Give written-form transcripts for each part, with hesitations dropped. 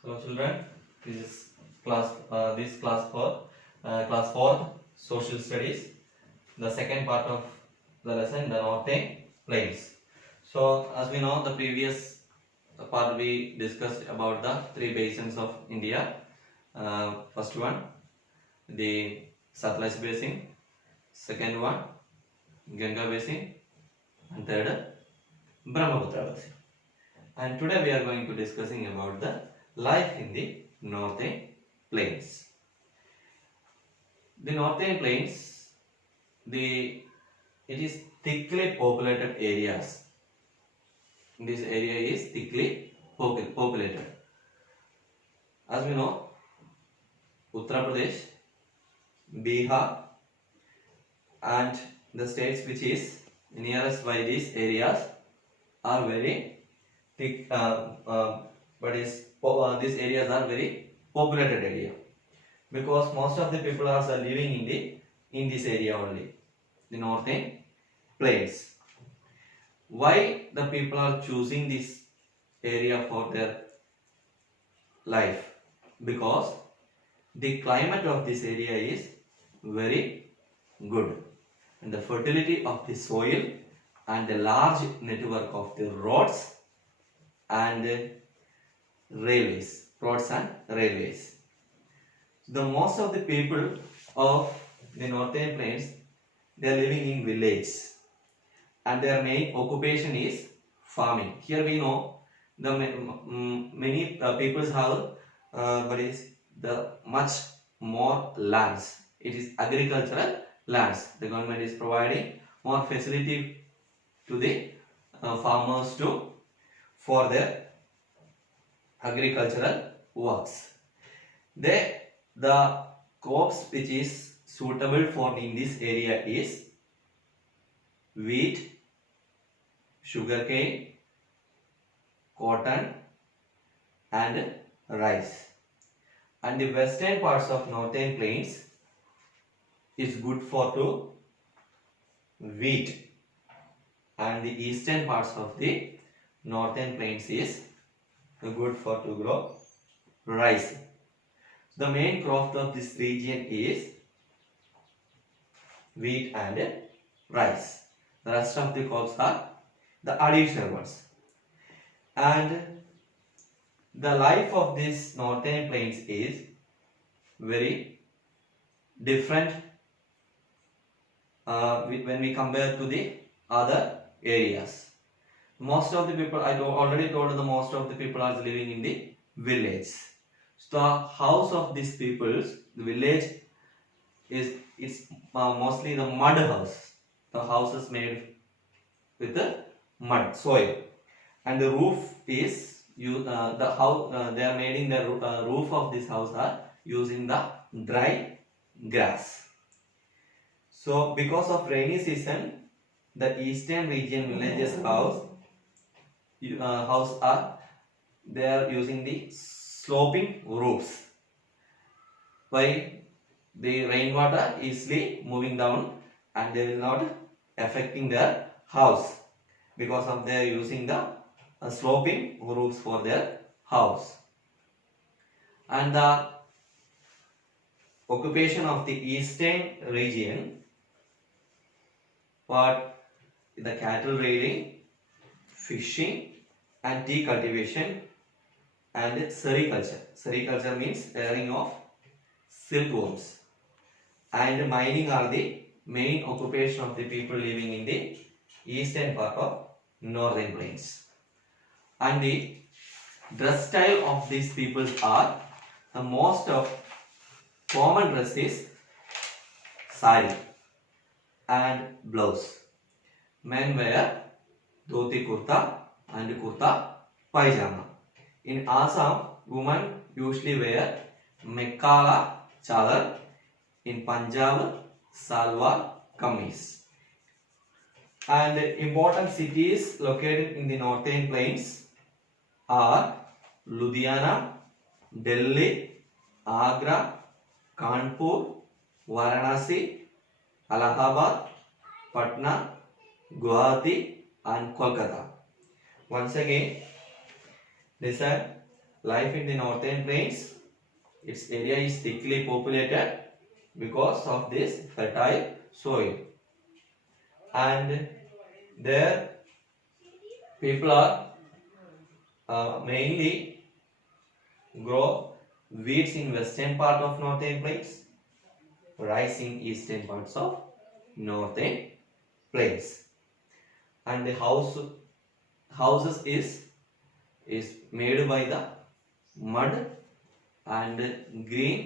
Hello children, this is class 4 social studies, the second part of the lesson, the northern plains. So as we know, the previous part we discussed about the three basins of India. First one, the Satluj basin, second one, Ganga basin, and third, Brahmaputra basin. And today we are going to discussing about the life in the northern plains. The northern plains, it is thickly populated areas. This area is thickly populated. As we know, Uttar Pradesh, Bihar, and the states which is nearest by these areas are very thick. These areas are very populated area, because most of the people are living in this area only, the northern plains. Why the people are choosing this area for their life? Because the climate of this area is very good, and the fertility of the soil and the large network of the roads and railways. The most of the people of the northern plains, they are living in villages, and their main occupation is farming. Here we know the many peoples have but is the much more lands. It is agricultural lands. The government is providing more facility to the farmers for their agricultural works. The crops which is suitable for in this area is wheat, sugarcane, cotton, and rice. And the western parts of northern plains is good for wheat, and the eastern parts of the northern plains is good for to grow rice. The main crop of this region is wheat and rice. The rest of the crops are the additional ones. And the life of this northern plains is very different when we compare to the other areas. Most of the people, I already told the most of the people are living in the village. So the house of these peoples, the village it's mostly the mud house. The house is made with the mud soil, and the roof is the house they are making the roof of this house are using the dry grass. So because of rainy season, the eastern region villages house are they are using the sloping roofs. Why? The rainwater easily moving down and they will not affecting their house, because of they are using the sloping roofs for their house. And the occupation of the eastern region, what the cattle rearing, fishing, and tea cultivation, and sericulture. Sericulture means rearing of silkworms, and mining are the main occupation of the people living in the eastern part of northern plains. And the dress style of these peoples are, the most of common dress is sari and blouse. Men wear dhoti kurta and kurta pajama. In Assam, women usually wear mekhala chadar. In Punjab, salwar kameez. And important cities located in the northern plains are Ludhiana, Delhi, Agra, Kanpur, Varanasi, Allahabad, Patna, Guwahati, and Kolkata. Once again, these are life in the northern plains, its area is thickly populated because of this fertile soil, and there people are mainly grow wheats in western part of northern plains, rice in eastern parts of northern plains, and the houses is made by the mud and green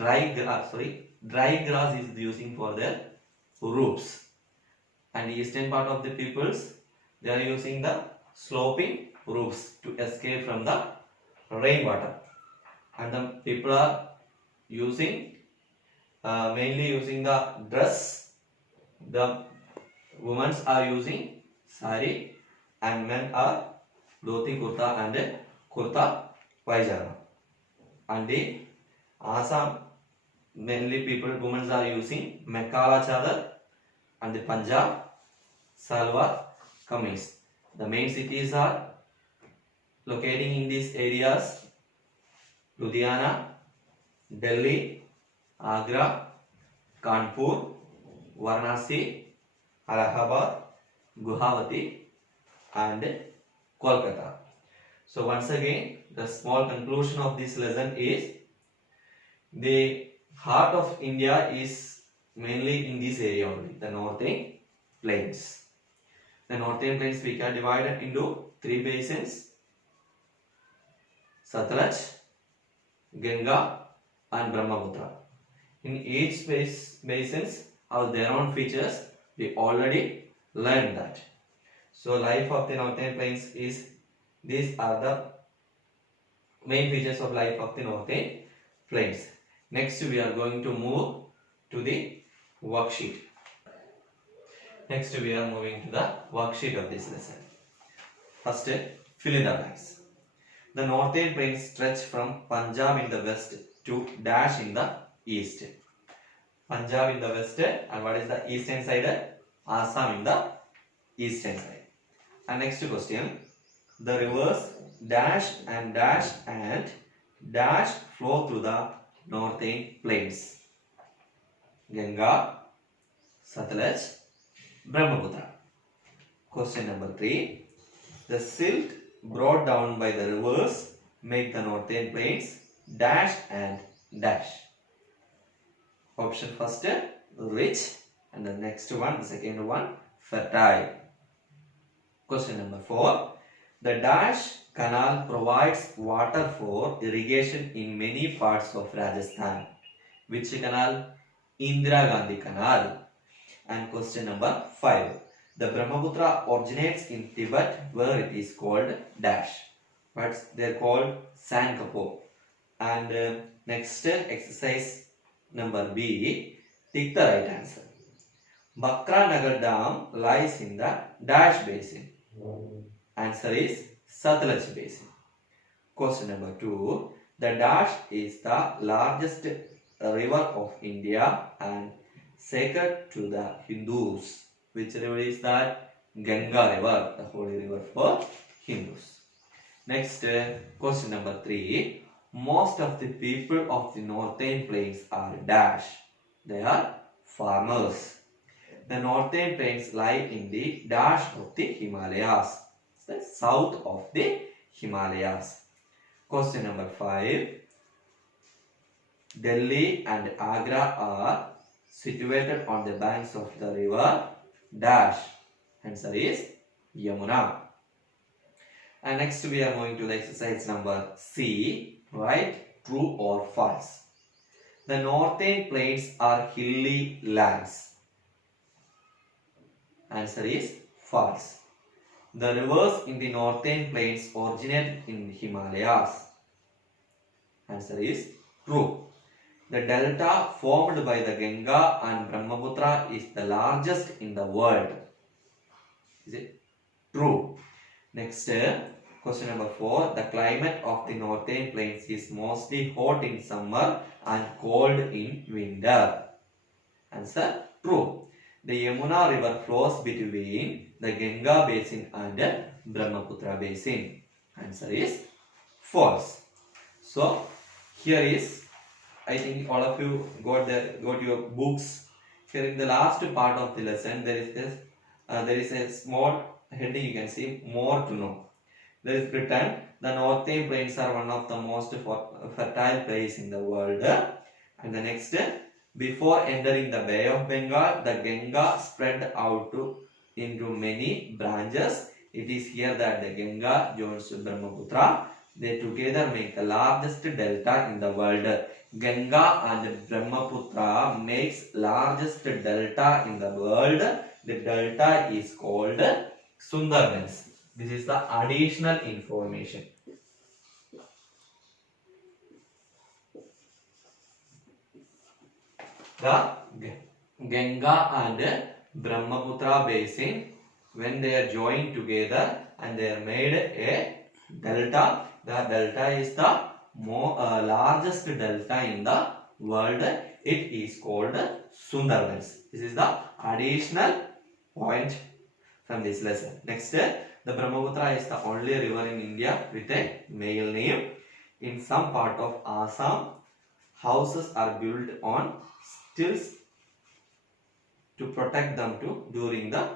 dry grass is using for their roofs, and eastern part of the peoples they are using the sloping roofs to escape from the rainwater, and the people are using mainly using the dress. The women are using sari and men are dhoti kurta and kurta pajama, and the Assam mainly people women are using Mekhala chadar and the Punjab salwar kameez. The main cities are locating in these areas: Ludhiana, Delhi, Agra, Kanpur, Varanasi, Allahabad, Guwahati and Kolkata. So once again, the small conclusion of this lesson is the heart of India is mainly in this area only, the northern plains. The northern plains we can divide it into three basins: Satluj, Ganga and Brahmaputra. In each basins have their own features. We already learned that. So life of the northern plains is, these are the main features of life of the northern plains. Next we are going to move to the worksheet. Next we are moving to the worksheet of this lesson. First, fill in the blanks. The northern plains stretch from Punjab in the west to Dash in the east. Punjab in the west, and what is the eastern side? Assam in the eastern side. And next question, the rivers Dash and Dash flow through the northern plains: Ganga, Satluj, Brahmaputra. Question number 3, the silt brought down by the rivers make the northern plains Dash and Dash. Option first, rich, and the next one, the second one, fertile. Question number 4, the Dash canal provides water for irrigation in many parts of Rajasthan. Which canal? Indira Gandhi Canal. And question number 5, the Brahmaputra originates in Tibet, where it is called Dash, but they are called Sankapo. And next exercise number B, tick the right answer. Bakra Nagar Dam lies in the Dash basin. Answer is Satluj basin. Question number 2, the Dash is the largest river of India and sacred to the Hindus. Which river is that? Ganga river, the holy river for Hindus. Next, question number 3, most of the people of the northern plains are Dash. They are farmers. The northern plains lie in the Dash of the Himalayas, the south of the Himalayas. Question number 5, Delhi and Agra are situated on the banks of the river Dash. Answer is Yamuna. And next we are moving to the exercise number C. Write true or false. The northern plains are hilly lands. Answer is false. The rivers in the northern plains originate in Himalayas. Answer is true. The delta formed by the Ganga and Brahmaputra is the largest in the world. Is it true? Next, question number 4. The climate of the northern plains is mostly hot in summer and cold in winter. Answer true. The Yamuna river flows between the Ganga basin and Brahmaputra basin. Answer is false. So here is, I think all of you got your books. Here in the last part of the lesson, there is a small heading, you can see more to know. There is written, the northern plains are one of the most fertile places in the world. And the next, before entering the Bay of Bengal, the Ganga spread out into many branches. It is here that the Ganga joins Brahmaputra. They together make the largest delta in the world. Ganga and Brahmaputra makes largest delta in the world. The delta is called Sundarbans. This is the additional information. The Ganga and Brahmaputra basin, when they are joined together and they are made a delta, the delta is the largest delta in the world. It is called Sundarbans. This is the additional point from this lesson. Next, the Brahmaputra is the only river in India with a male name. In some part of Assam, houses are built on stilts to protect them during the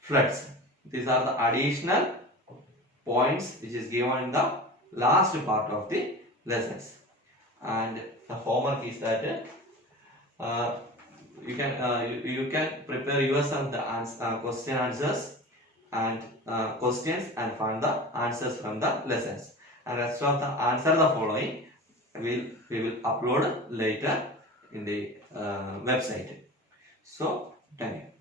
floods. These are the additional points which is given in the last part of the lessons. And the homework is that you can prepare yourself the question answers and questions and find the answers from the lessons. And rest of the answer the following we will upload later in the website. So thank you.